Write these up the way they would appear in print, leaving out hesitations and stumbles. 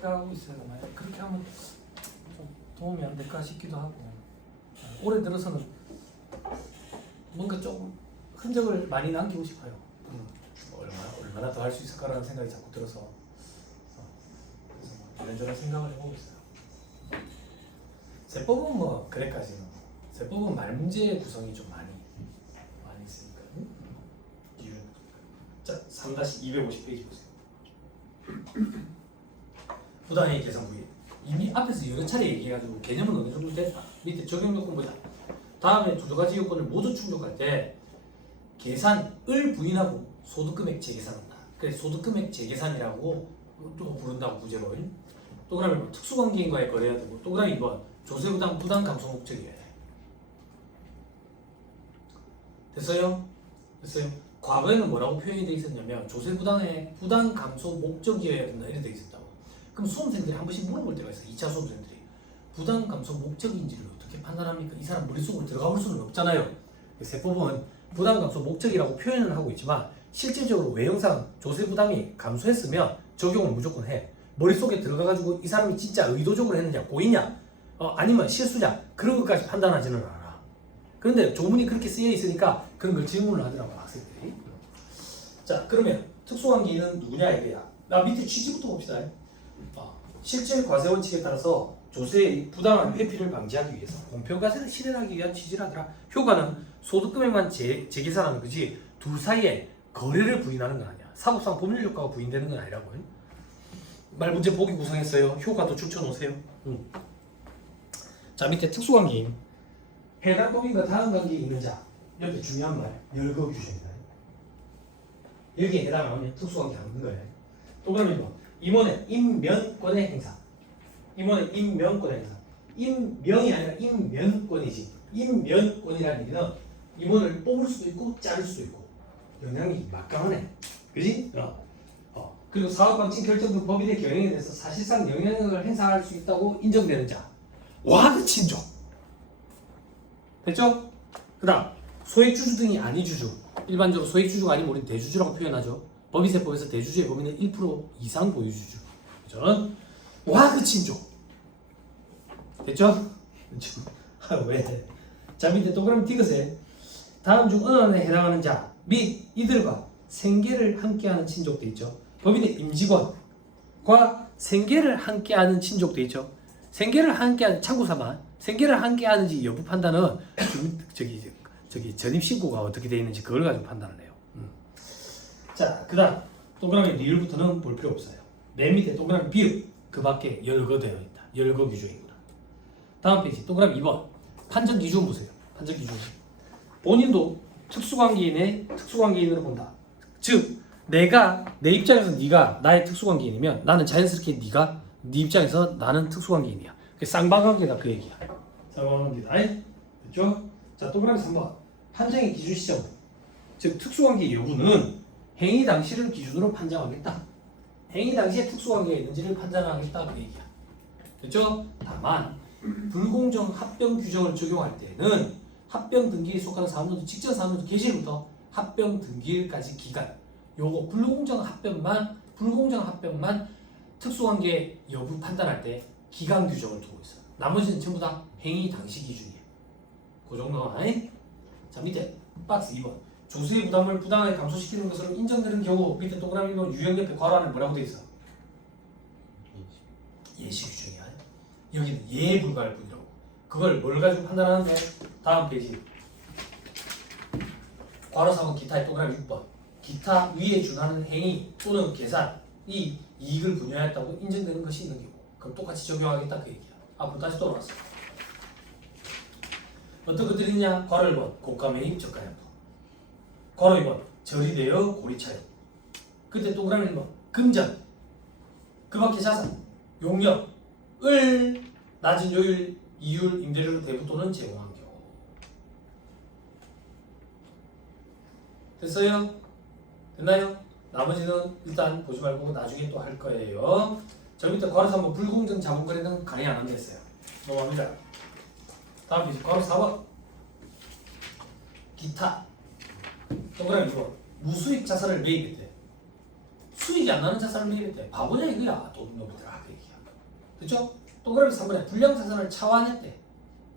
생각하고 있어요. 그렇게 하면 좀 도움이 안 될까 싶기도 하고, 올해 들어서는 뭔가 좀 흔적을 많이 남기고 싶어요. 얼마나 더 할 수 있을까라는 생각이 자꾸 들어서 그래서 이런저런 생각을 해보고 있어요. 세법은 뭐 그래까지는 세법은 말 문제 구성이 좀 많이 있으니까. 이유. 자, 3-250페이지 보세요. 부당의 계산 부위. 이미 앞에서 여러 차례 얘기해가지고 개념은 어느 정도 됐다. 밑에 적용 요건 보자. 다음에 두 가지 요건을 모두 충족할 때 계산을 부인하고 소득금액 재계산한다. 그래서 소득금액 재계산이라고 또 부른다고 구제로. 동그라미 뭐 특수관계인과의 거래해야 되고, 동그라미 2번 조세부담 부담 감소 목적이에요. 됐어요? 과거에는 뭐라고 표현이 되어 있었냐면 조세부담의 부담 감소 목적이어야 된다 이렇게 되어 있었다고. 그럼 수험생들이 한 번씩 물어볼 때가 있어요. 2차 수험생들이 부담 감소 목적인지를 어떻게 판단합니까? 이 사람 머릿속으로 들어가 볼 수는 없잖아요. 세법은 부담 감소 목적이라고 표현을 하고 있지만 실질적으로 외형상 조세 부담이 감소했으면 적용을 무조건 해. 머릿속에 들어가가지고 이 사람이 진짜 의도적으로 했느냐, 고의냐, 아니면 실수냐, 그런 것까지 판단하지는 않아. 그런데 조문이 그렇게 쓰여 있으니까 그런 걸 질문을 하더라고, 학생들이. 자, 그러면 특수관계인은 누구냐 이게야. 나 밑에 취지부터 봅시다. 실질 과세 원칙에 따라서 조세의 부당한 회피를 방지하기 위해서 공평과세를 실현하기 위한 취지라더라. 효과는 소득금액만 재계산하는 거지 둘 사이에 거래를 부인하는 건 아니야. 사법상 법률 효과가 부인되는 건 아니라고. 말문제 보기 구성했어요. 효과도 줄쳐놓으세요. 자, 밑에 특수관계인. 해당 법인과 다음 관계에 있는 자. 여기 중요한 말. 열거 규정이다. 여기에 해당하면 특수관계 하는 거예요. 동그라미 뭐 임원의 임면권의 행사. 임원의 임면권의 행사. 임명이 아니라 임면권이지. 임면권이라는 얘기는 임원을 뽑을 수도 있고 자를 수도 있고 영향이 막강하네. 그지? 그리고 사업방침 결정 등 법인의 경영에 대해서 사실상 영향력을 행사할 수 있다고 인정되는 자. 와드 친족. 됐죠? 그 다음 소액주주 등이 아니주주. 일반적으로 소액주주가 아니면 우리는 대주주라고 표현하죠. 법인세법에서 대주주의 범위는 1% 이상 보유주주. 그죠? 와드 친족. 됐죠? 왜? 자, 밑에 동그라미 띄그세. 다음 중 어느 안에 해당하는 자 및 이들과 생계를 함께하는 친족도 있죠. 법인의 임직원과 생계를 함께하는 친족도 있죠. 생계를 함께하는 참고삼아 생계를 함께하는지 여부 판단은 저기 전입신고가 어떻게 되어 있는지 그걸 가지고 판단을 해요. 자, 그다음 동그라미 리을부터는 볼 필요 없어요. 맨 밑에 동그라미 비읍 그 밖에 열거되어 있다. 열거 규정이구나. 다음 페이지 동그라미 2번 판정 기준 보세요. 판정 기준. 본인도 특수관계인으로 본다. 즉 내가 내 입장에서 네가 나의 특수관계인이면 나는 자연스럽게 네가 네 입장에서 나는 특수관계인이야. 쌍방관계다 그 얘기야. 쌍방관계다. 됐죠? 자, 동그라미 3번 판정의 기준 시점. 즉 특수관계 여부는 행위 당시를 기준으로 판정하겠다. 행위 당시에 특수관계가 있는지를 판단하겠다 그 얘기야. 됐죠? 다만 불공정 합병 규정을 적용할 때는 합병 등기에 속하는 사업노조 직전 사업노조 개시일부터 합병 등기일까지 기간 요거 불공정 합병만 특수관계 여부 판단할 때 기간 규정을 두고 있어요. 나머지는 전부 다 행위 당시 기준이에요. 그 정도만. 자, 밑에 박스 2번 조세의 부담을 부당하게 감소시키는 것으로 인정되는 경우 밑에 동그라미 1번 유형 옆에 괄호 안에 뭐라고 돼 있어? 예시 규정이야. 여기는 예에 불과할 뿐이라고. 그걸 뭘 가지고 판단하는데? 다음 페이지 괄호 4번 기타의 동그라미 6번 기타 위에 준하는 행위 또는 계산이 이익을 분야했다고 인정되는 것이 있는 경우 그럼 똑같이 적용하겠다 그 얘기야. 앞으로 다시 돌아왔어. 어떤 것들이 있냐? 괄호 1번 고가매입 저가양도 괄호 2번 절이되어 고리차용 그때 동그라미 1번 금전 그 밖에 자산 용역을 낮은 요율 이율 임대료를 대부 또는 제공한 경우. 됐어요? 됐나요? 나머지는 일단 보지 말고 나중에 또 할 거예요. 저 밑에 괄호 3번 불공정 자본거래는 강의 안 한다 했어요. 넘어갑니다. 다음 페이지 괄호 4번 기타 동그라미 2번 무수익 자산을 매입했대. 수익이 안 나는 자산을 매입했대. 바보냐 이거야. 도둑놈들아. 그 얘기야. 그렇죠? 동그라미 3번에 불량 자산을 차환했대.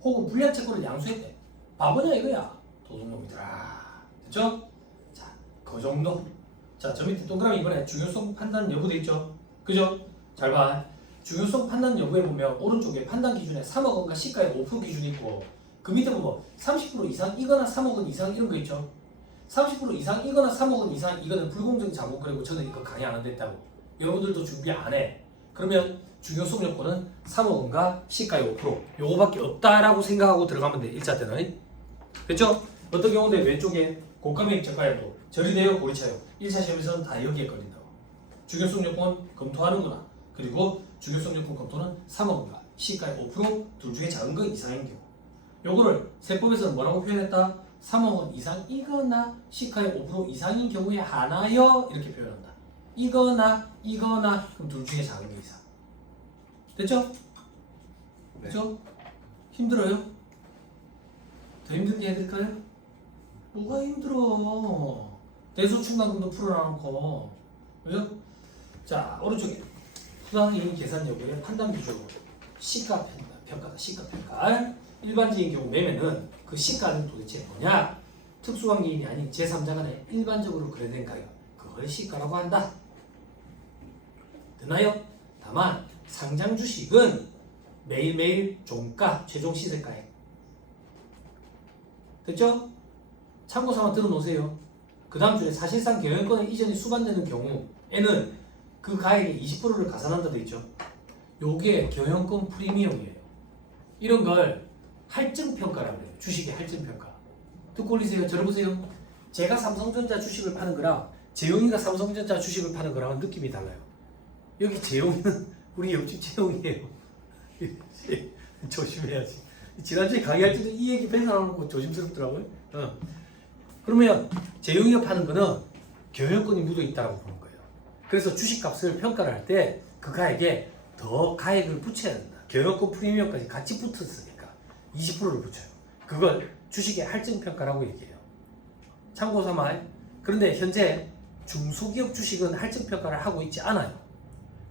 혹은 불량 채권을 양수했대. 바보냐 이거야. 도둑놈들아. 그렇죠? 자, 그 정도. 자, 저 밑에 동그라미 이번에 중요성 판단 여부 돼 있죠? 그죠? 잘 봐. 중요성 판단 여부에 보면 오른쪽에 판단 기준에 3억 원과 시가의 5% 기준이 있고 그 밑에 보면 30% 이상이거나 3억 원 이상 이런 거 있죠? 30% 이상이거나 3억 원 이상 이거는 불공정 자본 그리고 저는 이거 강의 안 한댔다고. 여러분들도 준비 안 해. 그러면 중요성 요건은 3억 원과 시가의 5% 요거밖에 없다라고 생각하고 들어가면 돼. 1차 때는. 그렇죠? 어떤 경우인데 왼쪽에 고가매입 저가율도 저리대요 고리차요 1차 시험에서는 다 여기에 걸린다고. 중요성 요건 검토하는구나. 그리고 중요성 요건 검토는 3억 원과 시가의 5%둘 중에 작은 거 이상인 경우. 요거를 세법에서는 뭐라고 표현했다? 3억 원 이상이거나 시가의 5% 이상인 경우에 하나여 이렇게 표현한다. 이거나 그럼 둘 중에 작은 게 이상. 됐죠? 네. 됐죠? 힘들어요? 더 힘들게 해드릴까요? 뭐가 힘들어? 대소충당금도 풀어놔놓고 그죠? 자 오른쪽에 부당이익 계산 여부의 판단 기준으로 시가 평가다. 시가 평가. 일반적인 경우 매매는 그 시가는 도대체 뭐냐? 특수관계인이 아닌 제3자 간에 일반적으로 거래된 가격 그걸 시가라고 한다. 되나요? 다만 상장 주식은 매일매일 종가 최종 시세가액. 됐죠? 참고삼아 들어놓으세요. 그 다음 주에 사실상 경영권의 이전이 수반되는 경우에는 그 가액의 20%를 가산한다 돼 있죠. 요게 경영권 프리미엄이에요. 이런 걸 할증평가라고 해요. 주식의 할증평가. 듣고 올리세요. 들어보세요. 제가 삼성전자 주식을 파는 거랑 재용이가 삼성전자 주식을 파는 거랑은 느낌이 달라요. 여기 재용이는 우리 옆집 재용이에요. 조심해야지. 지난주에 강의할 때도 이 얘기 맨날 나오고 조심스럽더라고요. 그러면 재용이가 파는 거는 경영권이 묻어 있다고 보는 거예요. 그래서 주식값을 평가를 할 때 그 가액에 더 가액을 붙여야 된다. 경영권 프리미엄까지 같이 붙었으니까 20%를 붙여요. 그걸 주식의 할증평가라고 얘기해요. 참고삼아. 그런데 현재 중소기업 주식은 할증평가를 하고 있지 않아요.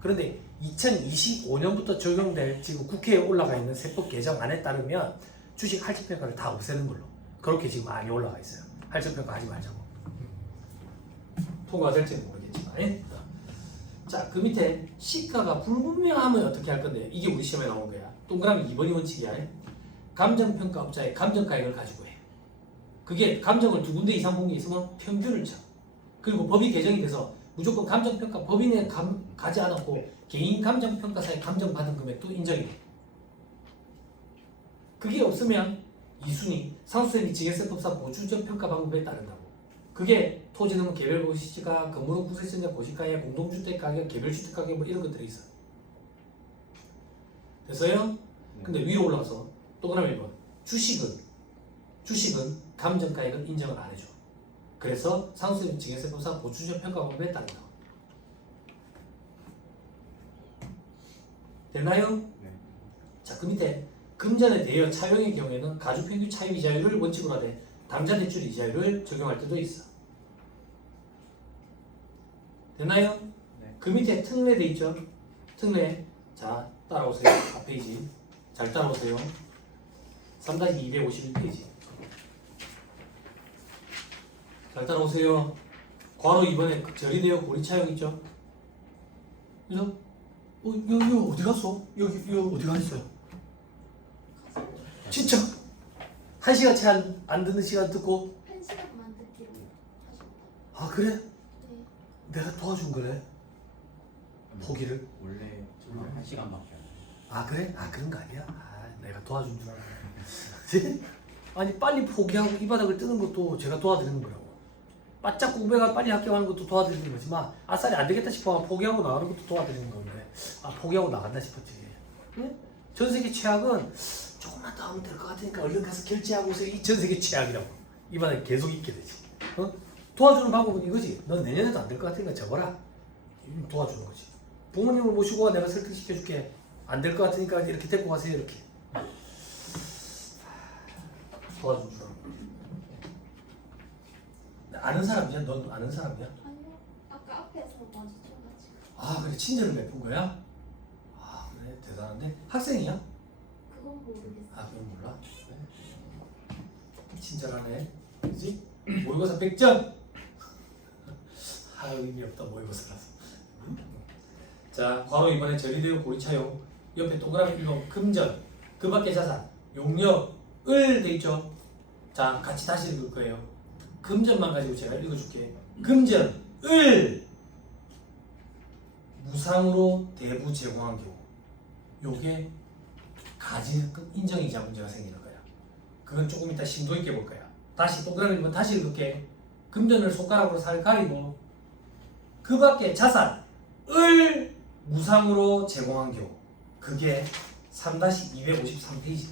그런데 2025년부터 적용될 지금 국회에 올라가 있는 세법 개정안에 따르면 주식 할증평가를 다 없애는 걸로 그렇게 지금 많이 올라가 있어요. 할증평가 하지 말자고. 통과될지는 모르겠지만. 자, 그 밑에 시가가 불분명하면 어떻게 할 건데 이게 우리 시험에 나온 거야. 동그라미 2번이 원칙이야. 감정평가업자의 감정가액을 가지고 해. 그게 감정을 두 군데 이상 본 게 있으면 평균을 쳐. 그리고 법이 개정이 돼서 무조건 감정평가 법인에 가지 않았고 개인 감정평가사에 감정받은 금액도 인정이 돼. 그게 없으면 2순위 상수세비 증여세법상 보수적 평가 방법에 따른다고. 그게 토지는 개별 고시지가, 건물은 구세전자 고시가에, 공동주택 가격, 개별주택 가격 뭐 이런 것들이 있어. 됐어요? 근데 위로 올라가서 동그라미 1번 주식은 감정가액을 인정을 안 해줘. 그래서 상수세비 증여세법상 보수적 평가 방법에 따른다. 됐나요? 네. 자, 그 밑에 금전에 대여 차용의 경우에는 가중평균 차입 이자율을 원칙으로 하되 당좌 대출 이자율을 적용할 때도 있어. 됐나요? 네. 그 밑에 특례 돼 있죠? 특례. 자, 따라오세요. 앞 페이지. 잘 따라오세요. 3-251페이지. 잘 따라오세요. 괄호 2번에 절이되어 고리차용 있죠? 그죠? 여기 어디 갔어? 여기 어디 가 있어요? 진짜? 1시간 채 안 듣는 시간 듣고? 1시간만 듣기로 하셨다. 아 그래? 네. 내가 도와준 거래? 포기를? 원래 저는 1시간밖에 안 해요. 아 그래? 아 그런 거 아니야? 아 내가 도와준 줄 알았네. 아니 빨리 포기하고 이 바닥을 뜨는 것도 제가 도와드리는 거라고. 바짝 공부해가 빨리 합격하는 것도 도와드리는 거지만 아싸리 안 되겠다 싶으면 포기하고 나가는 것도 도와드리는 건데 아 포기하고 나간다 싶었지. 응? 전세계 최악은 조금만 더 하면 될 것 같으니까 얼른 가서 결제하고 오세요. 이 전세계 최악이라고. 이 바닥에 계속 있게 되지. 어? 도와주는 방법은 이거지. 넌 내년에도 안 될 것 같으니까 접어라. 도와주는 거지. 부모님을 모시고 와 내가 설득시켜줄게. 안 될 것 같으니까 이렇게 데리고 가세요. 이렇게. 도와주는 줄 알고. 아는 사람이야? 넌 아는 사람이야? 아니요. 아까 앞에서 마주쳤어요. 아 그래 친절을 베푼 거야? 아 그래 대단한데 학생이야? 그건 모르겠어. 아 그건 몰라? 그래. 친절하네 그지? 모의고사 100점 아 의미 없다 모의고사라서 자 괄호 이번에 전리대요 고리차용 옆에 동그라미 1번 금전 그 밖의 자산 용역 을 돼있죠? 자 같이 다시 읽을 거예요 금전만 가지고 제가 읽어줄게 금전 을 무상으로 대부 제공한 경우 요게 가지급 인정이자 문제가 생기는 거야 그건 조금 이따 심도 있게 볼 거야 다시 동그라미 1번 다시 읽을게 금전을 손가락으로 살 가리고 그 밖에 자산을 무상으로 제공한 경우 그게 3-253페이지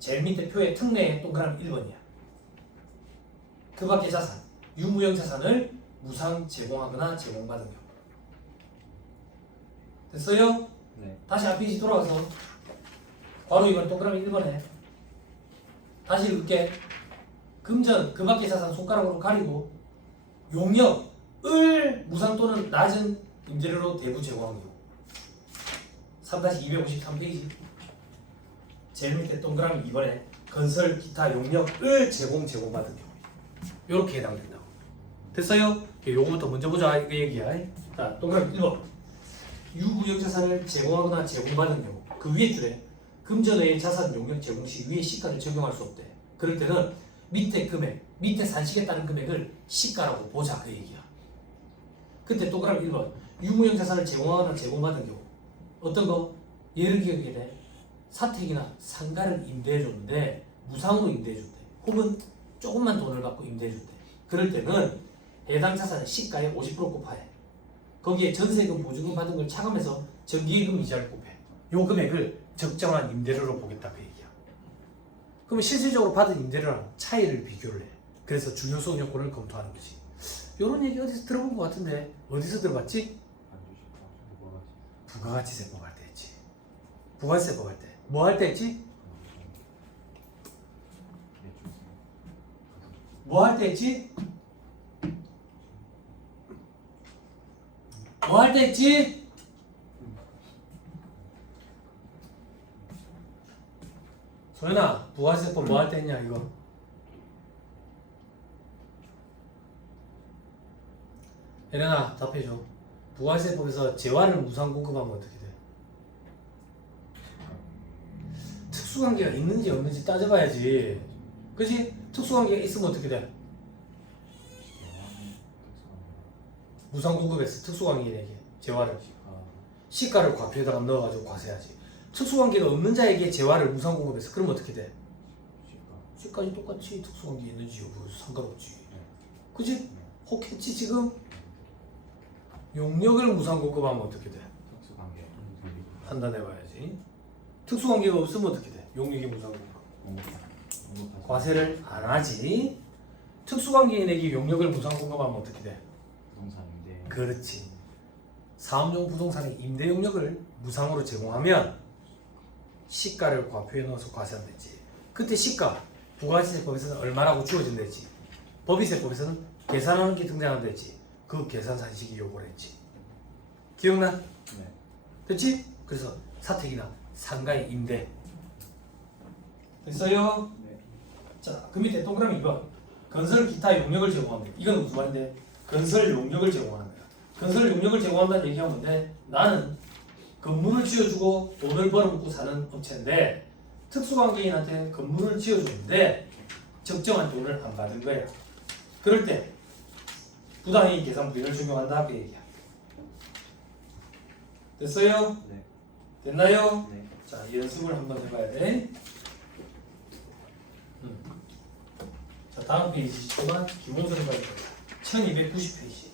제일 밑에 표의 특례의 동그라미 1번이야 그 밖의 자산 유무형 자산을 무상 제공하거나 제공받은 경우 됐어요? 네. 다시 앞페이지 돌아와서 바로 이번 동그라미 1번에 다시 읽을게 금전 그 밖의 자산 손가락으로 가리고 용역을 무상 또는 낮은 임대료로 대부 제공한 경우 3-253페이지 제일 밑에 동그라미 2번에 건설 기타 용역을 제공받은 경우 이렇게 해당된다고 됐어요? 요거부터 먼저 보자 이 얘기야 자 동그라미 1번 유무형 자산을 제공하거나 제공받은 경우 그 위에 줄에 금전 외의 자산 용역 제공 시 위의 시가를 적용할 수 없대 그럴 때는 밑에 금액 밑에 산식에 따른 금액을 시가라고 보자 그 얘기야 그때 동그라미 1번 유무형 자산을 제공하거나 제공받은 경우 어떤 거? 예를 기억해야 돼 사택이나 상가를 임대해줬는데 무상으로 임대해줬대 혹은 조금만 돈을 받고 임대해줬대 그럴 때는 해당 자산의 시가의 50% 곱하해 거기에 전세금 보증금 받은 걸 차감해서 정기예금 이자를 곱해 요 금액을 적정한 임대료로 보겠다 그 얘기야 그러면 실질적으로 받은 임대료랑 차이를 비교를 해 그래서 중요성 요건을 검토하는 거지 요런 얘기 어디서 들어본 것 같은데 어디서 들어봤지? 부가가치세법 할 때 했지 부가세법 할 때 뭐 할 때 했지? 뭐 할 때 했지? 뭐 할 때 했지? 소연아 부가세법 뭐 할 때 했냐 이거 혜련아 답해줘 부가세법에서 재화를 무상 공급하면 어떻게 돼? 특수관계가 있는지 없는지 따져봐야지 그지? 특수관계가 있으면 어떻게 돼? 무상 공급했어 특수관계에게 재화를 시가를 과표에다가 넣어가지고 과세하지 특수관계가 없는 자에게 재화를 무상 공급했어 그럼 어떻게 돼? 시가지 똑같이 특수관계 있는지 여부 상관없지 그지? 혹했지 지금? 용역을 무상 공급하면 어떻게 돼? 특수관계. 판단해봐야지 특수관계가 없으면 어떻게 돼? 용역이 무상 공급 과세를 안 하지 특수관계인에게 용역을 무상 공급하면 어떻게 돼? 부동산인데. 그렇지 사업용 부동산의 임대 용역을 무상으로 제공하면 시가를 과표에 넣어서 과세한댔지 그때 시가 부가세법에서는 얼마라고 주어진댔지 법인세법에서는 계산하는 게 등장한댔지 그 계산 산식이 요구를 했지 기억나? 네. 됐지? 그래서 사택이나 상가의 임대 됐어요? 네. 자, 그 밑에 동그라미 2번 건설 기타 용역을 제공합니다. 이건 무슨 말인데? 건설 용역을 제공하는 거야. 건설 용역을 제공한다는 얘기하면 돼. 나는 건물을 지어주고 돈을 벌어먹고 사는 업체인데 특수관계인한테 건물을 지어주는데 적정한 돈을 안 받은 거야. 그럴 때 부당이익 계산 부인을 적용한다 그 얘기야. 됐어요? 네. 됐나요? 네. 자, 연습을 한번 해봐야 돼. 자, 다음 페이지 동안 기본서를 봐야 돼. 1290페이지.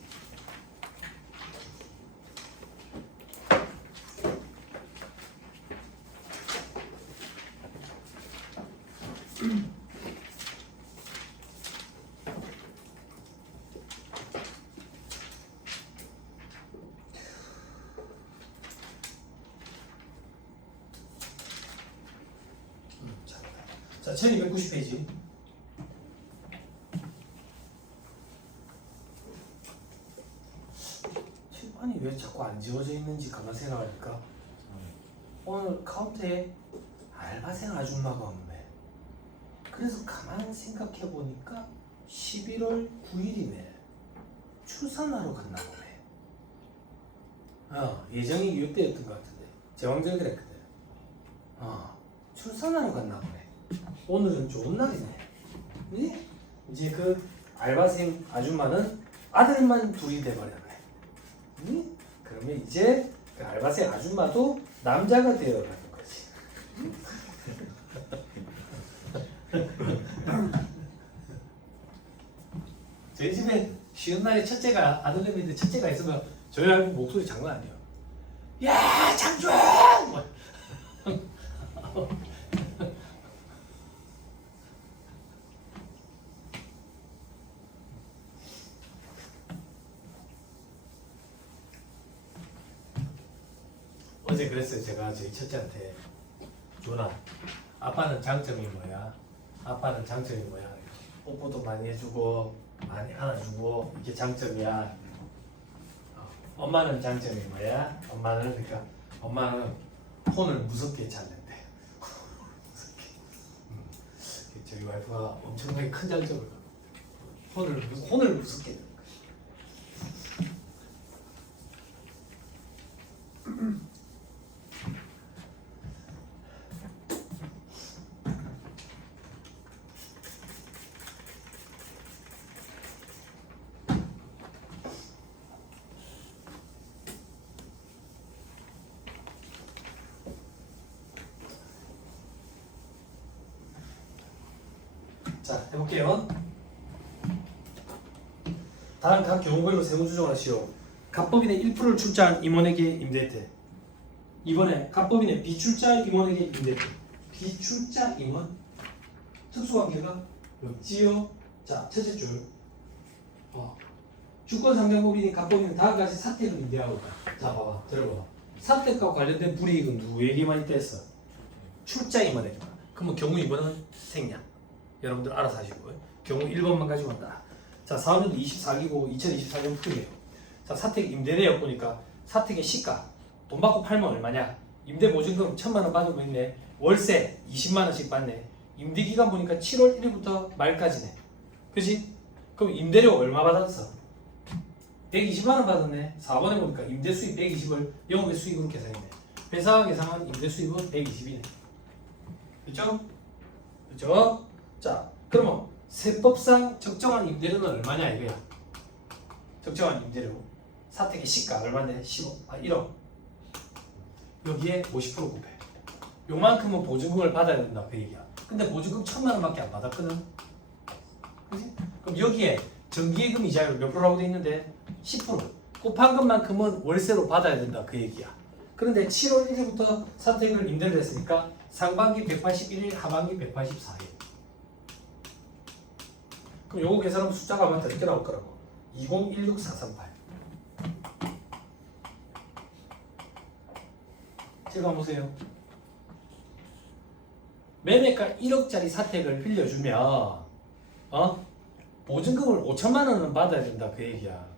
자, 1290페이지. 아니 왜 자꾸 안 지워져 있는지 가만 생각하니까 오늘 카운터에 알바생 아줌마가 없네. 그래서 가만 생각해 보니까 11월 9일이네. 출산하러 갔나 보네. 예정이 이때였던 것 같은데 제왕절 그랬거든. 출산하러 갔나 보네. 오늘은 좋은 날이네. 네? 이제 그 알바생 아줌마는 아들만 둘이 돼버렸네. 네? 그러면 이제 그 알바생 아줌마도 남자가 되어가는 거지. 저희 집에 쉬는 날에 첫째가 아들내미인데 첫째가 있으면 저희 할머니 목소리 장난 아니에요. 야 장준! 어제 그랬어요. 제가 저희 첫째한테 준아, 아빠는 장점이 뭐야? 아빠는 장점이 뭐야? 뽀뽀도 많이 해주고 많이 안아주고 이게 장점이야. 엄마는 장점이 뭐야? 엄마는 그러니까 엄마는 혼을 무섭게 찾는데. 무섭게. 저희 와이프가 엄청나게 큰 장점을 혼을 무섭게. 자, 해볼게요. 다음 각 경우별로 세무조정을 하시오. 갑법인의 1%를 출자한 임원에게 임대태. 이번에 갑법인의 비출자 임원에게 임대태. 비출자 임원? 특수관계가 없지요. 자, 첫째 줄. 주권상장법인이 갑법인은 다음까지 사택을 임대하고 있다. 자, 봐봐. 들어봐. 사택과 관련된 불이익은 누구에게만 있다 했어? 출자 임원에게만. 그러면 경우 2번은 생략. 여러분들 알아서 하시고요. 경우 1번만 가지고 간다. 자, 4년도 24기고 2024년 풀이에요. 자, 사택 임대내역 보니까 사택의 시가 돈 받고 팔면 얼마냐? 임대보증금 1,000만 원 받고 있네. 월세 20만 원씩 받네. 임대기간 보니까 7월 1일부터 말까지네. 그지? 그럼 임대료 얼마 받았어? 120만 원 받았네. 4번에 보니까 임대 수입 120을 영업의 수익으로 계산했네. 회사가 계산한 임대 수입은 120이네. 그렇죠? 그렇죠? 자, 그러면 세법상 적정한 임대료는 얼마냐 이거야. 적정한 임대료. 사택의 시가 얼마인데? 1억. 여기에 50% 곱해. 요만큼은 보증금을 받아야 된다 그 얘기야. 근데 보증금 1,000만 원밖에 안 받았거든. 그지? 그럼 여기에 정기예금 이자율 몇 프로라고 돼 있는데 10%. 곱한 것만큼은 월세로 받아야 된다 그 얘기야. 그런데 7월 1일부터 사택을 임대를 했으니까 상반기 181일, 하반기 184일. 그럼 요거 계산하면 숫자가 아마 이렇게 나올 거라고. 2016438. 제가 보세요. 매매가 1억짜리 사택을 빌려주면 보증금을 5천만 원은 받아야 된다 그 얘기야.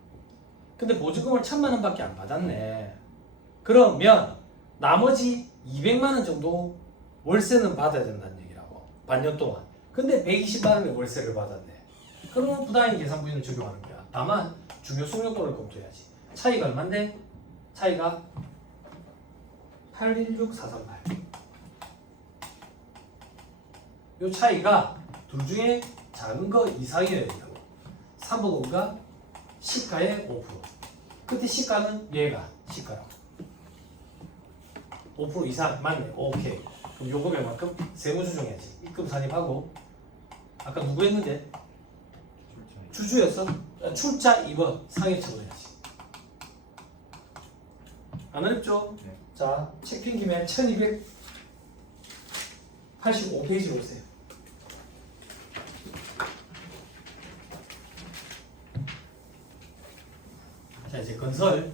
근데 보증금을 1,000만 원밖에 안 받았네. 그러면 나머지 200만 원 정도 월세는 받아야 된다는 얘기라고. 반년 동안. 근데 120만 원의 월세를 받았네. 그러면 부당이익 계산 부위를 적용하는 거야. 다만 중요성 요건을 검토해야지. 차이가 얼마인데? 차이가 816438. 요 차이가 둘 중에 작은 거 이상이어야 된다고. 3번 5가 시가의 5%. 그때 시가는 얘가 시가라고. 5% 이상 맞네. 오케이. 그럼 요거 몇만큼 세무조정해야지. 입금 산입하고 아까 누구 했는데? 주주였어? 출자 2번 상해 처분해야지. 안 어렵죠? 네. 자, 책 핀 김에 1285페이지로 오세요. 자, 이제 건설.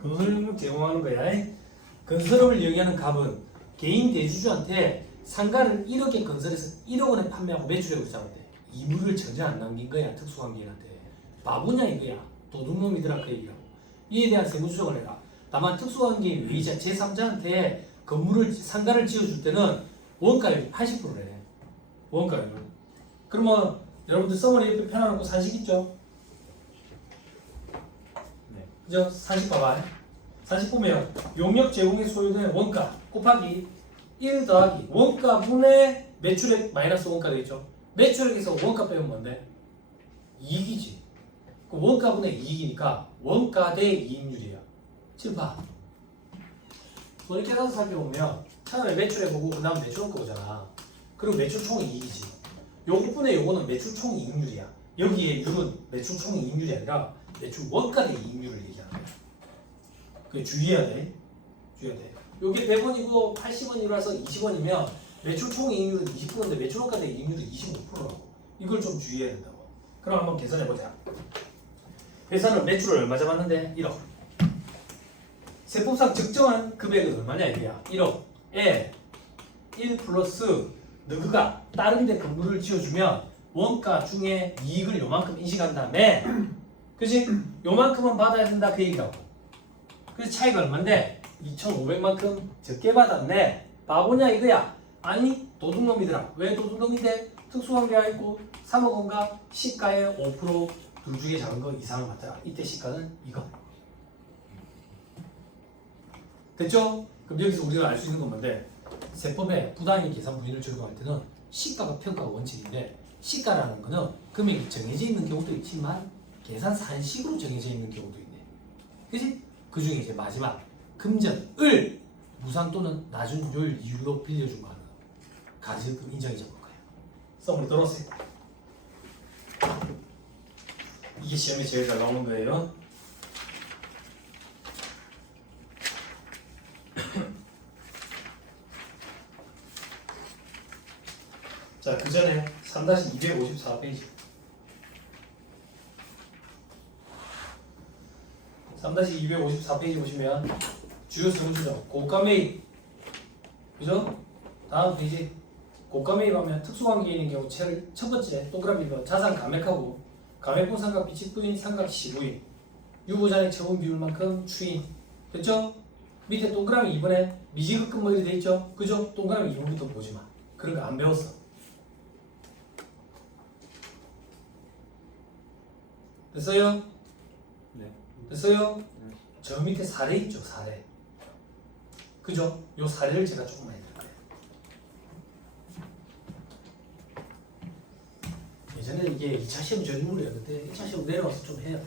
건설용역 제공하는 거야. 건설업을 영위하는 갑은 개인 대주주한테 상가를 1억에 건설해서 1억 원에 판매하고 매출액을 잡았대. 이물을 전혀 안 남긴 거야 특수관계인한테. 바보냐 이거야. 도둑놈이더라 그 얘기라고. 이에 대한 세무조정을 해라. 다만 특수관계인 외의자 제3자한테 건물을 상가를 지어줄 때는 원가율 80%래. 원가율. 그러면 여러분들 서머리 옆에 펴놔놓고 산식 있죠? 네. 그죠? 산식 봐봐. 산식 보면 용역 제공에 소요된 원가 곱하기 1 더하기 원가분의 매출액 마이너스 원가 되겠죠? 매출액에서 원가 빼면 뭔데? 이익이지. 그 원가분의 이익이니까 원가 대 이익률이에요. 7파. 손익 계산서 살펴보면 처음에 매출액 보고 그 다음 매출 원가 보잖아. 그리고 매출 총 이익이지. 요거분의 요거는 매출 총 이익률이야. 여기에 율은 매출 총 이익률이 아니라 매출 원가 대 이익률을 얘기하는 거야. 그 주의해야 돼. 주의해야 돼. 요게 100원이고 80원이라서 20원이면 매출 총 이익률은 20%인데 매출 원가 대 이익률은 25%라고. 이걸 좀 주의해야 된다고. 그럼 한번 계산해보자. 회사는 매출을 얼마 잡았는데? 1억. 세법상 적정한 금액은 얼마냐 이거야. 1억에 1 플러스 너가 다른 데 건물을 지어주면 원가 중에 이익을 요만큼 인식한 다음에 그치? 요만큼은 받아야 된다 그 얘기라고. 그래서 차이가 얼만데? 2,500만큼 적게 받았네. 바보냐 이거야. 아니 도둑놈이더라. 왜 도둑놈인데? 특수관계가 있고 3억 원가 시가의 5%둘 중에 작은 거 이상을 받더라. 이때 시가는 이거. 됐죠? 그럼 여기서 우리가 알 수 있는 건 뭔데? 세법에 부당의 계산 부인을 적용할 때는 시가가 평가가 원칙인데 시가라는 거는 금액이 정해져 있는 경우도 있지만 계산 산식으로 정해져 있는 경우도 있네. 그치? 그 중에 이제 마지막 금전을 무상 또는 낮은 요율 이율로 빌려준 거 하는 가지금 인정해 잡을 거예요. 써머리 들었어요. 이게 시험에 제일 잘 나오는 거예요. 자, 그 전에 3-254페이지. 3-254페이지 보시면 주요 세무조정 고가 매입. 그죠? 다음 페이지. 고가 매입하면 특수관계인의 경우 첫 번째 동그라미가 자산 감액하고 감액분 상각 비치부인 상각 시부인 유보자의 처분 비율만큼 추인. 됐죠? 밑에 동그라미 2번에 미지급금 뭐 이렇게 돼 있죠? 그죠? 동그라미 2번부터 보지 마. 그런 거 안 배웠어. 됐어요? 네. 됐어요? 저 밑에 사례 있죠? 사례. 그죠? 요 사례를 제가 조금 많이 들 거예요. 예전에 이게 2차 시험 전문이었는데 2차 시험 내려와서 좀 해요.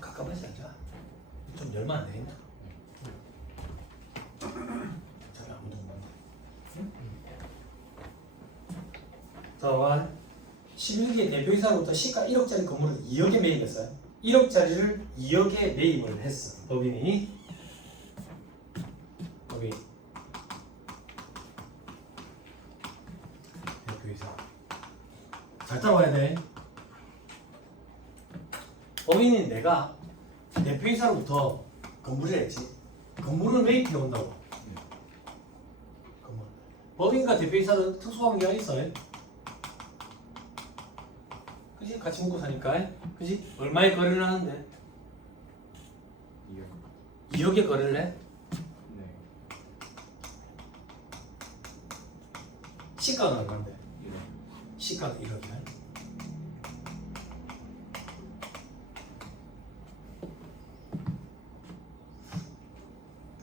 가까워지 않자. 좀 열면 안 되겠나? 잠깐 아무도 못 봤네. 자, 11개 대표이사로부터 시가 1억짜리 건물을 2억에 매입했어요. 1억짜리를 2억에 매입을 했어. 법인이. 대표이사. 잘 따라와야 돼. 법인인 내가 대표이사로부터 건물을 했지. 건물을 매입해 온다고. 건물. 법인과 대표이사는 특수관계가 있어요. 그치? 같이 먹고 사니까. 그치? 얼마에 거래를 하는데? 2억에 거래를 해? 네. 시가는 얼마인데? 1억. 시가는 1억이야.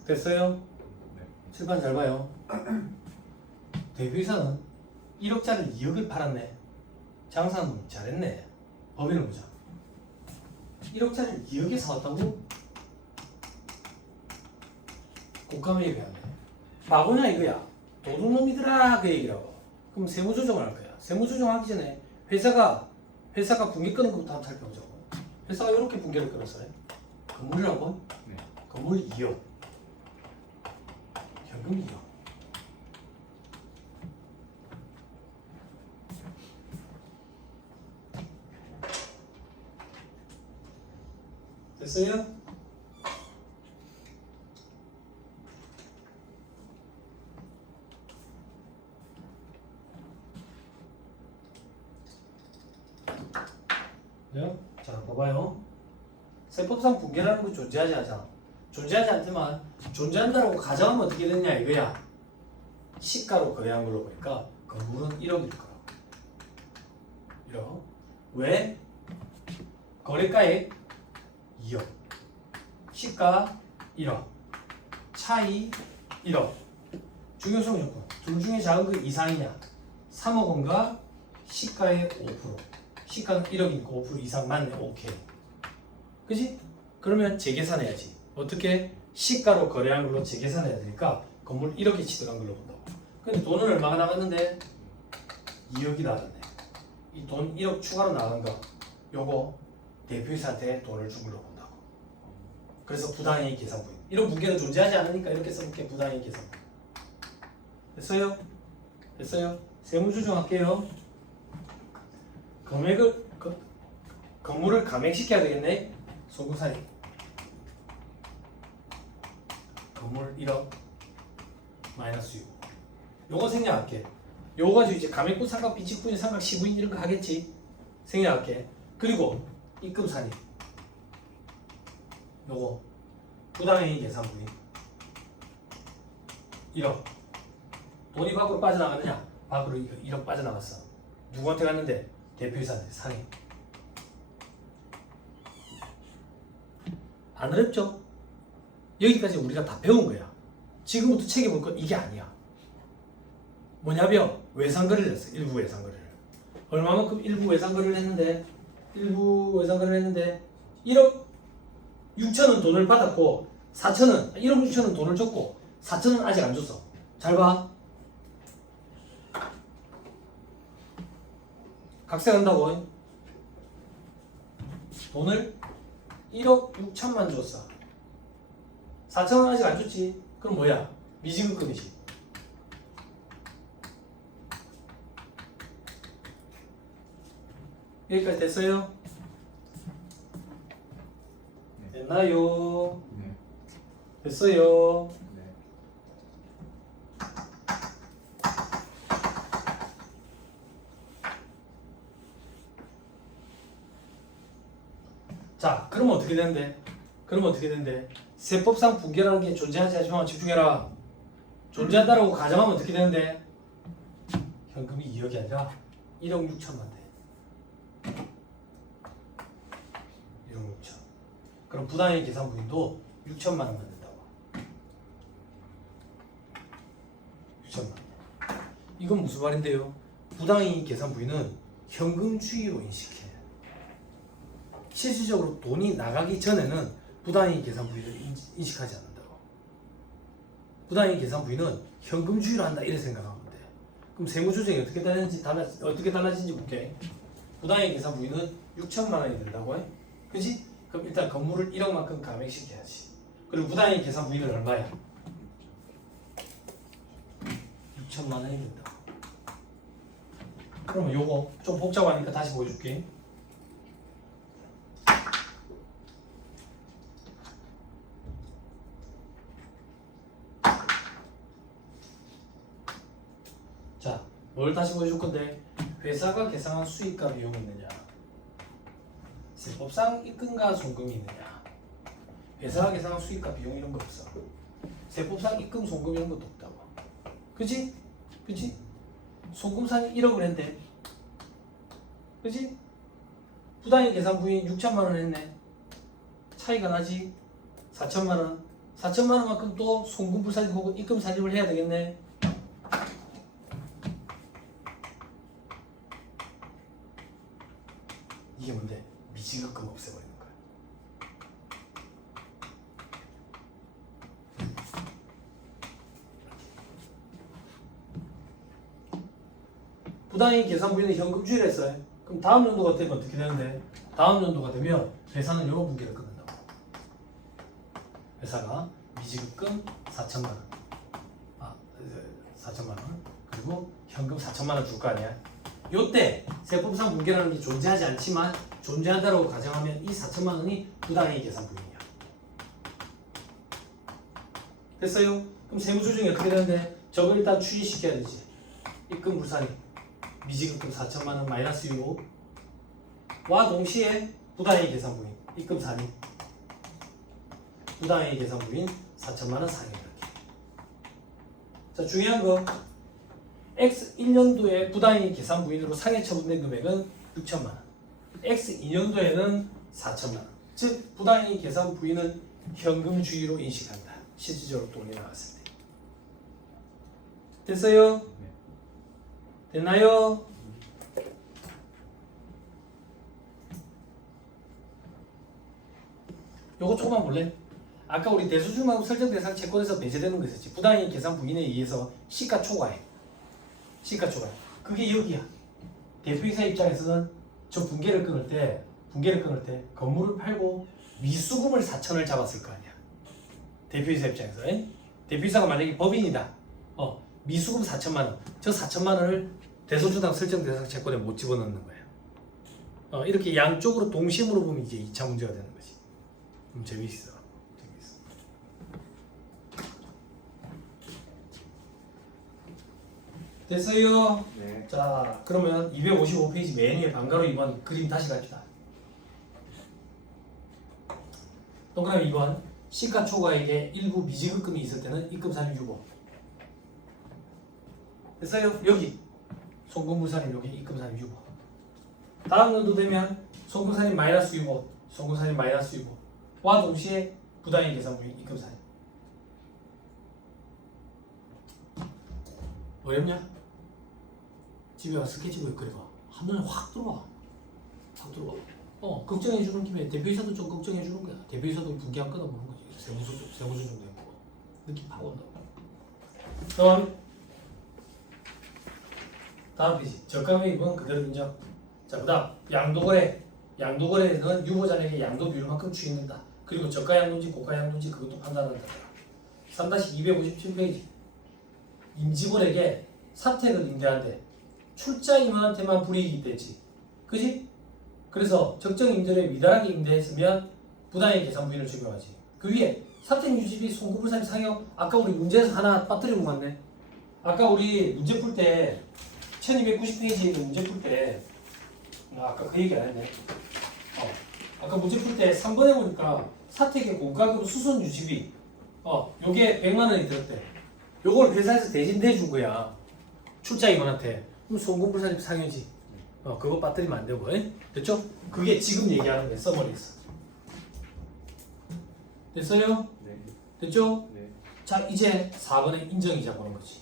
됐어요? 네. 칠판 잘 봐요. 대표이사는 1억짜리 2억을 팔았네. 장사는 잘했네. 법인을 보자. 1억짜리 2억에 사왔다고? 고가 매입해야 돼. 바보냐 이거야. 도둑놈이더라 그 얘기라고. 그럼 세무조정을 할 거야. 세무조정하기 전에 회사가 붕괴 끄는 것부터 한번 살펴보자고. 회사가 이렇게 붕괴를 끊었어요. 건물이라고? 네. 건물 2억. 현금 2억. 됐어요? 그죠? 자, 봐봐요. 세법상 붕괴라는 건 존재하지 않잖아. 존재하지 않지만 존재한다라고 가정하면 어떻게 됐냐 이거야. 시가로 거래한 걸로 보니까 건물은 1억일 거라고. 1억. 왜? 거래가액 2억. 시가 1억. 차이 1억. 중요성 조건. 둘 중에 작은 거 이상이냐? 3억 원과 시가의 5%. 시가는 1억이니까 5% 이상 맞네. 오케이. 그지? 그러면 재계산해야지. 어떻게? 시가로 거래한 걸로 재계산해야 되니까 건물 1억에 취득한 걸로 본다고. 근데 돈은 얼마가 나갔는데? 2억이 나갔네. 이 돈 1억 추가로 나간 거 요거 대표이사한테 돈을 준 걸로 본다고. 그래서 부당이익 계산 부인. 이런 문제는 존재하지 않으니까 이렇게 써볼게. 부당이익 계산 부인. 됐어요? 됐어요? 세무조정 할게요. 금액을 건물을 감액시켜야 되겠네. 소금사이 건물 1억 마이너스 6. 요거 생략할게. 요거 가지고 이제 감액분 삼각 비직분인 삼각 시부인 이런 거 하겠지. 생략할게. 그리고 입금산입 요거 부당이익 계산 부인 1억. 돈이 밖으로 빠져나갔느냐? 밖으로 1억 빠져나갔어. 누구한테 갔는데? 대표이사한테 상해. 안 어렵죠? 여기까지 우리가 다 배운 거야. 지금부터 책에 볼 건 이게 아니야. 뭐냐면 외상거래를 했어. 일부 외상거래를. 얼마만큼 일부 외상거래를 했는데 1억 6천원 돈을 받았고 4천원 1억 6천원 돈을 줬고 4천원 아직 안 줬어. 잘 봐. 각색한다고. 돈을 1억 6천만 줬어. 4천원 아직 안 줬지. 그럼 뭐야? 미지급금이지. 여기까지 됐어요? 네. 됐나요? 네. 됐어요? 네. 자, 그럼 어떻게 되는데? 세법상 붕괴라는 게 존재하지 않지만 집중해라. 존재한다라고 가정하면 어떻게 되는데? 현금이 2억이 아니라 1억 6천만 돼. 1억 6천. 그럼 부당이익 계산 부인도 6천만 원만 된다고. 6천만 원. 이건 무슨 말인데요? 부당이익 계산 부인은 현금주의로 인식해. 실질적으로 돈이 나가기 전에는 부당이익 계산 부위를 인식하지 않는다고. 부당이익 계산 부위는 현금주의로 한다 이렇게 생각하면 돼. 그럼 세무조정이 어떻게 달라지는지 볼게. 부당이익 계산 부위는 6천만 원이 된다고 해. 그지? 그럼 일단 건물을 1억만큼 감액시켜야지. 그리고 부당이익 계산 부위는 얼마야? 6천만 원이 된다. 그러면 요거 좀 복잡하니까 다시 보여줄게. 자, 뭘 다시 보여줄 건데? 회사가 계상한 수익과 비용이 있느냐? 세법상 입금과 송금이 있느냐? 회사가 계상한 수익과 비용 이런 거 없어. 세법상 입금, 송금 이런 것도 없다고. 그지? 그지? 송금상이 1억을 했는데, 그지? 부당이익 계산 부인 6천만 원 했네. 차이가 나지? 4천만 원. 4천만 원만큼 또 송금 불사집 혹은 입금 사집을 해야 되겠네. 이게 뭔데? 미지급금 없애버리는 거야. 부당이익 계산 부위는 현금주의를 했어요. 그럼 다음 연도가 되면 어떻게 되는데? 다음 연도가 되면 회사는 이런 분기를 끊는다고. 회사가 미지급금 4천만 원. 4천만 원. 그리고 현금 4천만 원 줄 거 아니야? 요때 세법상 붕괴라는 게 존재하지 않지만 존재한다고 가정하면 이 4천만 원이 부당이익 계산 부분이야. 됐어요? 그럼 세무조정이 어떻게 되는데 저걸 일단 추이시켜야 되지. 입금 불산이 미지급금 4천만 원 마이너스 유고 와 동시에 부당이익 계산 부분 입금 산이 부당이익 계산 부분 4천만 원 상해 이렇게. 자 중요한 거 X 1년도에 부당이익 계산 부인으로 상해 처분된 금액은 6천만 원. X 2년도에는 4천만 원. 즉 부당이익 계산 부인은 현금주의로 인식한다. 실질적으로 돈이 나왔을 때. 됐어요? 네. 됐나요? 요거 조금만 볼래? 아까 우리 대수중하고 설정 대상 채권에서 배제되는 거 있었지. 부당이익 계산 부인에 의해서 시가초과해. 시가초과해. 그게 여기야. 대표이사 입장에서는 저 분계를 끊을 때 건물을 팔고 미수금을 4천을 잡았을 거 아니야. 대표이사 입장에서. 대표이사가 만약에 법인이다. 미수금 4천만 원. 저 4천만 원을 대소주당 설정 대상 채권에 못 집어넣는 거야. 이렇게 양쪽으로 동심으로 보면 이제 2차 문제가 되는 거지. 재밌어. 됐어요? 네. 자, 그러면 255페이지 맨 위에 방가로 2번 그림 다시 갑시다. 동그라미 2번 시가초과액에 일부 미지급금이 있을 때는 입금산임 유보. 됐어요? 여기 송금물산임 여기 입금산임 유보. 다음 연도 되면 송금산임 마이너스 유보, 송금산임 마이너스 유보와 동시에 부당이익 계산 부인 입금산임. 어렵냐? 집에 와 스케치북 그려봐. 한눈에 확 들어와. 확 들어와. 걱정해주는 김에 대표이사도 좀 걱정해주는 거야. 대표이사도 분기한 끊어보는 거지. 세무조정 되고 느낌 파고 온다고. 다음 페이지. 저가매입은 그대로 인정. 자, 그다음 양도거래. 양도거래는 유보자에게 양도 비율만큼 추인된다. 그리고 저가 양도인지 고가 양도인지 그것도 판단한다. 3-257페이지. 임직원에게 사택을 임대한대. 출자임원한테만 불이익이 됐지. 그지? 그래서 적정 임대료에 미달하게 임대했으면 부당이익 계산 부인을 적용하지. 그 위에 사택 유지비 송금불산 상여. 아까 우리 문제에서 하나 빠뜨리고 갔네. 아까 우리 문제 풀 때 1290페이지에 문제 풀 때 아까 그 얘기 안 했네. 아까 문제 풀 때 3번에 보니까 사택의 공과금 수선 유지비 요게 100만 원이 들었대. 요걸 회사에서 대신 내준 거야. 출자임원한테. 그럼 송금불산이 상여지. 그거 빠뜨리면 안 되고. 됐죠? 그게 지금 얘기하는 거예요. 써머리에서. 됐어요? 네. 됐죠? 네. 자, 이제 4번에 인정이자 보는 거지.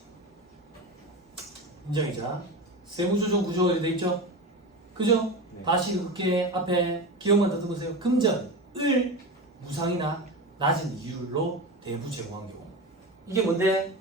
인정이자. 세무조정 구조가 이렇게 돼 있죠? 그죠? 네. 다시 그렇게 앞에 기억만 더듬으세요. 금전을 무상이나 낮은 이율로 대부 제공한 경우. 이게 뭔데?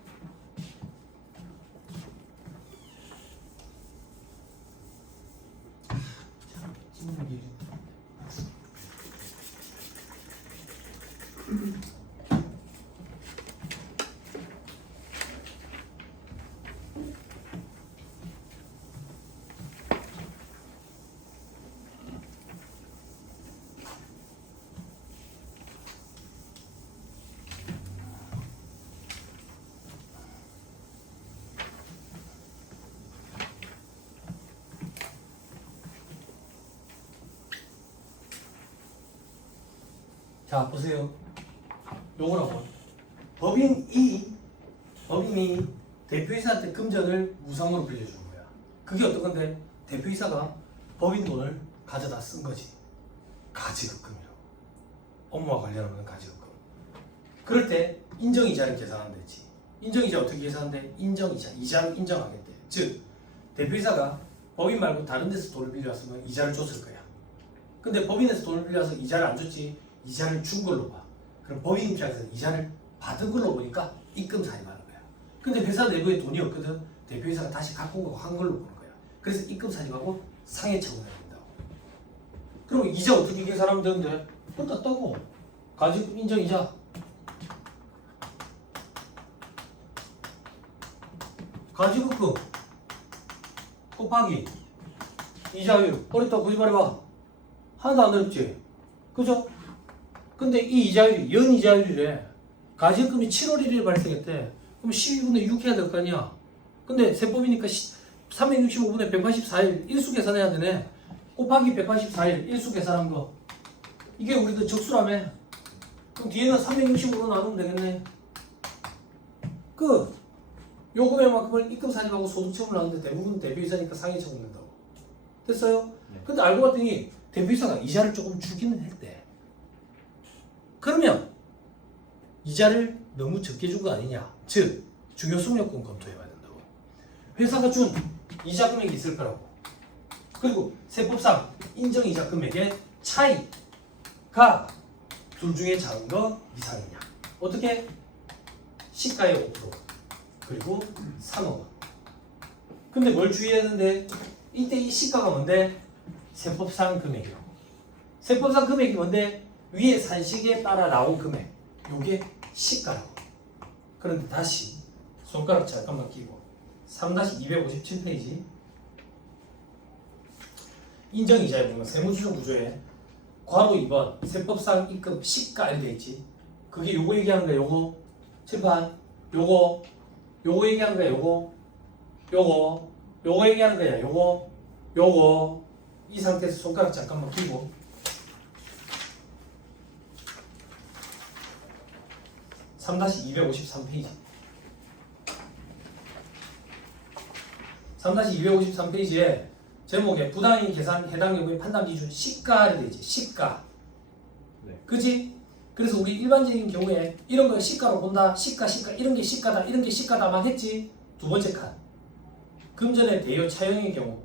자, 보세요. 요거라고. 법인이 대표이사한테 금전을 무상으로 빌려주는 거야. 그게 어떤 건데? 대표이사가 법인 돈을 가져다 쓴 거지. 가지급금이라고. 업무와 관련 없는 가지급금. 그럴 때 인정이자를 계산한다 했지. 인정이자 어떻게 계산한대? 인정이자. 이자를 인정하겠대. 즉, 대표이사가 법인 말고 다른 데서 돈을 빌려왔으면 이자를 줬을 거야. 근데 법인에서 돈을 빌려와서 이자를 안 줬지. 이자를 준 걸로 봐. 그럼 법인 입장에서 이자를 받은 걸로 보니까 입금산이 많은 거야. 근데 회사 내부에 돈이 없거든. 대표이사가 다시 갖고 오고 한 걸로 보는 거야. 그래서 입금산임하고 상해처분을 한다고. 그럼 이자 어떻게 계산하면 되는데? 또 따고 가지급 인정이자 가지급금 곱하기 이자율 어렵다고 거짓말해봐. 하나도 안 어렵지. 그죠? 근데 이 이자율이 연이자율이래. 가지금이 7월 1일에 발생했대. 그럼 12분의 6 해야 될 거 아니야. 근데 세법이니까 365분의 184일 일수 계산해야 되네. 곱하기 184일 일수 계산한 거. 이게 우리도 적수라며. 그럼 뒤에는 365로 나누면 되겠네. 끝. 요금액만큼을 입금 사립하고 소득세금을 나누는데 대부분 대표이사니까 상해처분 된다고. 됐어요? 네. 근데 알고 봤더니 대표이사가 이자를 조금 주기는 했대. 그러면 이자를 너무 적게 준 거 아니냐. 즉 중요성 요건 검토해봐야 된다고. 회사가 준 이자 금액이 있을 거라고. 그리고 세법상 인정 이자 금액의 차이가 둘 중에 작은 거 이상이냐. 어떻게? 시가의 5% 그리고 3억 원. 근데 뭘 주의해야 되는데 이때 이 시가가 뭔데? 세법상 금액이라고. 세법상 금액이 뭔데? 위에 산식에 따라 나온 금액. 요게 시가라고. 그런데 다시 손가락 잠깐만 끼고 3-257페이지 인정이자에 보면 세무주점 구조에 괄호 2번 세법상 입금 시가 이렇게 있지. 그게 요거 얘기하는 거야. 요거 칠판 요거 얘기하는 거야. 요거 얘기하는 거야. 요거 이 상태에서 손가락 잠깐만 끼고 3-253페이지 3-253페이지에 제목에 부당이익 계산 해당 여부의 판단 기준 시가를 되지. 시가. 네. 그지? 그래서 우리 일반적인 경우에 이런 걸 시가로 본다. 시가 이런 게 시가다. 이런 게 시가다 막 했지. 두 번째 칸. 금전의 대여 차용의 경우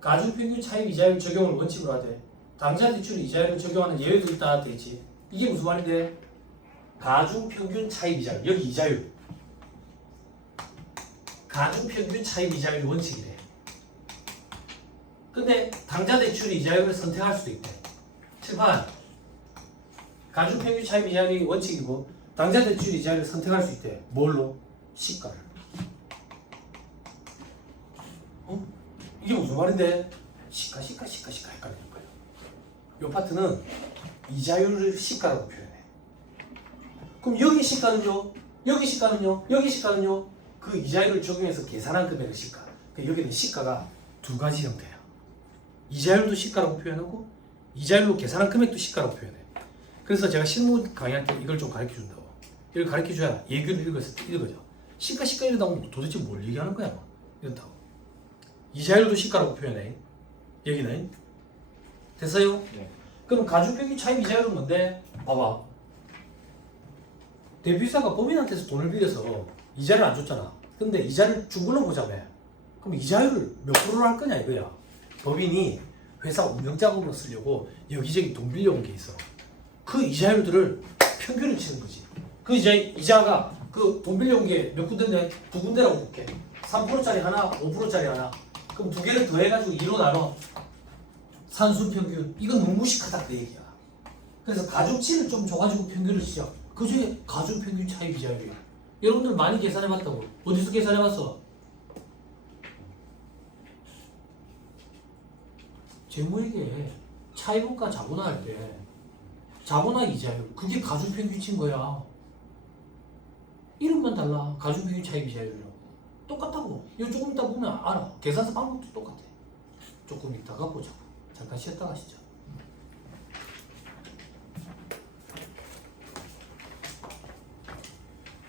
가중평균 차입 이자율 적용을 원칙으로 하되 당좌 대출 이자율을 적용하는 예외도 있다 되지. 이게 무슨 말인데? 가중평균 차입 이자율. 여기 이자율. 가중평균 차입 이자율 원칙이래. 근데 당좌 대출 이자율을 선택할 수도 있대. 칠판 가중평균 차입 이자율이 원칙이고 당좌 대출 이자율을 선택할 수 있대. 뭘로? 시가를. 이게 무슨 말인데? 시가 헷갈리는 거예요. 이 파트는 이자율을 시가라고 표현해. 그럼 여기 시가는요? 여기 시가는요? 그 이자율을 적용해서 계산한 금액의 시가. 그러니까 여기는 시가가 두 가지 형태야. 이자율도 시가라고 표현하고 이자율로 계산한 금액도 시가라고 표현해. 그래서 제가 실무 강의할 때 이걸 좀 가르쳐 준다고. 이걸 가르쳐 줘야 예규를 읽어져. 시가 이러다 보면 도대체 뭘 얘기하는 거야? 이렇다고. 이자율도 시가라고 표현해. 여기는 됐어요? 네. 그럼 가중평균 차입 이자율은 뭔데? 봐봐. 대표이사가 법인한테서 돈을 빌려서 이자를 안 줬잖아. 근데 이자를 준 걸로 보자며. 그럼 이자율을 몇 프로로 할 거냐 이거야. 법인이 회사 운영 자금으로 쓰려고 여기저기 돈 빌려온 게 있어. 그 이자율들을 평균을 치는 거지. 그 이자가 그 돈 빌려온 게 몇 군데인데 두 군데라고 볼게. 3%짜리 하나, 5%짜리 하나. 그럼 두 개를 더해가지고 2로 나눠. 산수평균. 이건 너무 무식하다 그 얘기야. 그래서 가중치를 좀 줘가지고 평균을 치자. 그 중에 가중평균 차입 이자율이야. 여러분들 많이 계산해봤다고. 어디서 계산해봤어? 재무회계 차입원가 자본화 할 때 자본화 이자율 그게 가중평균치인 거야. 이름만 달라. 가중평균 차입 이자율이라고. 똑같다고. 이거 조금 이따 보면 알아. 계산서 방법도 똑같아. 조금 이따가 보자고. 잠깐 쉬었다 가시죠.